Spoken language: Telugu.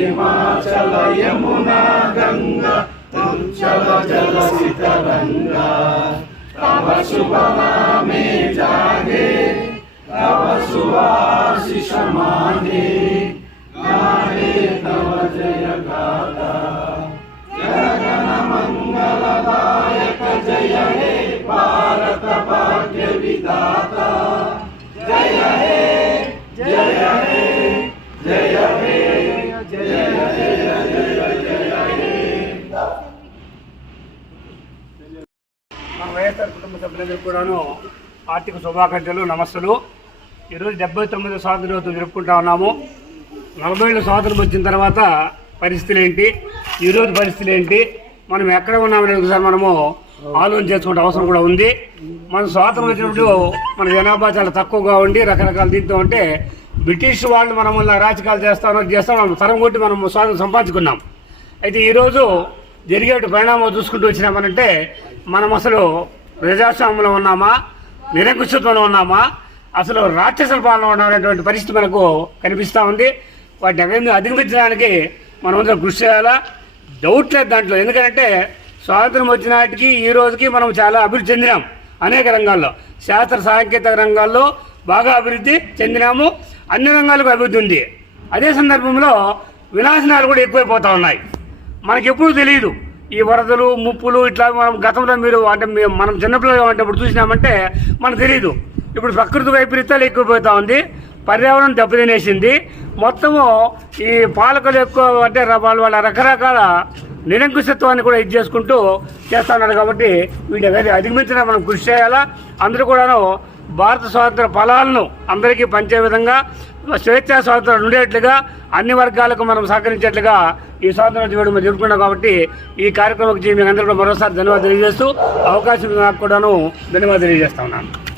हिमाचल यमुना गंगा तुम चल जल सितरंगा। तब शुभ नामे जागे, तव सुवाशिष माने गाने तव जय गाता जगन मंगलदायक जय हे, भारत भाग्य विदाता మన కుటుంబ సభ్యులందరికీ కూడాను ఆర్థిక శుభాకాంక్షలు నమస్తులు. ఈరోజు డెబ్బై తొమ్మిది స్వాతంత్ర దినోత్సవం జరుపుకుంటా ఉన్నాము. నలభై ఏళ్ళు స్వాతంత్రం వచ్చిన తర్వాత పరిస్థితులు ఏంటి? ఈరోజు పరిస్థితులు ఏంటి? మనం ఎక్కడ ఉన్నామని ఒకసారి మనము ఆలోచన చేసుకుంటే అవసరం కూడా ఉంది. మన స్వాతంత్రం వచ్చినప్పుడు మన జనాభా చాలా తక్కువగా ఉండి రకరకాల దీంతో ఉంటే బ్రిటిష్ వాళ్ళు మనం ఇలా రాజకీయాలు చేస్తాం చేస్తాం మనం తరం కొట్టి మనం స్వాతంత్రం సంపాదించుకున్నాం. అయితే ఈరోజు జరిగే పరిణామం చూసుకుంటూ వచ్చినామనంటే మనం అసలు ప్రజాస్వామ్యంలో ఉన్నామా? నిరంకుశత్వంలో ఉన్నామా? అసలు రాక్షసుల పాలన ఉన్నటువంటి పరిస్థితి మనకు కనిపిస్తూ ఉంది. వాటిని అవన్నీ అధిగమించడానికి మనం కృషి చేయాలా? డౌట్ లేదు దాంట్లో. ఎందుకంటే స్వాతంత్రం వచ్చినాటికి ఈ రోజుకి మనం చాలా అభివృద్ధి చెందినాం అనేక రంగాల్లో. శాస్త్ర సాంకేతిక రంగాల్లో బాగా అభివృద్ధి చెందినాము. అన్ని రంగాలకు అభివృద్ధి ఉంది. అదే సందర్భంలో వినాశనాలు కూడా ఎక్కువైపోతూ ఉన్నాయి. మనకి ఎప్పుడూ తెలియదు ఈ వరదలు ముప్పులు ఇట్లా మనం గతంలో మీరు అంటే మనం చిన్నపిల్లలు అంటే ఇప్పుడు చూసినామంటే మనకు తెలియదు ఇప్పుడు ప్రకృతి వైపరీత్యాలు ఎక్కువైపోతూ ఉంది. పర్యావరణం దెబ్బతినేసింది. మొత్తము ఈ పాలకులు ఎక్కువ అంటే వాళ్ళు వాళ్ళ వాళ్ళ రకరకాల నిరంకుశత్వాన్ని కూడా ఇది చేసుకుంటూ చేస్తున్నారు కాబట్టి వీటి అధిగమించిన మనం కృషి చేయాలా? అందరూ కూడాను భారత స్వాతంత్ర ఫలాలను అందరికీ పంచే విధంగా స్వేచ్ఛా స్వాతంత్రం ఉండేట్లుగా అన్ని వర్గాలకు మనం సహకరించేట్లుగా ఈ స్వాతంత్ర దినోత్సవం మనం జరుపుకున్నాం కాబట్టి ఈ కార్యక్రమం మీకు అందరూ కూడా మరోసారి ధన్యవాదాలు తెలియజేస్తూ అవకాశం నాకు కూడాను ధన్యవాదాలు తెలియజేస్తా ఉన్నాను.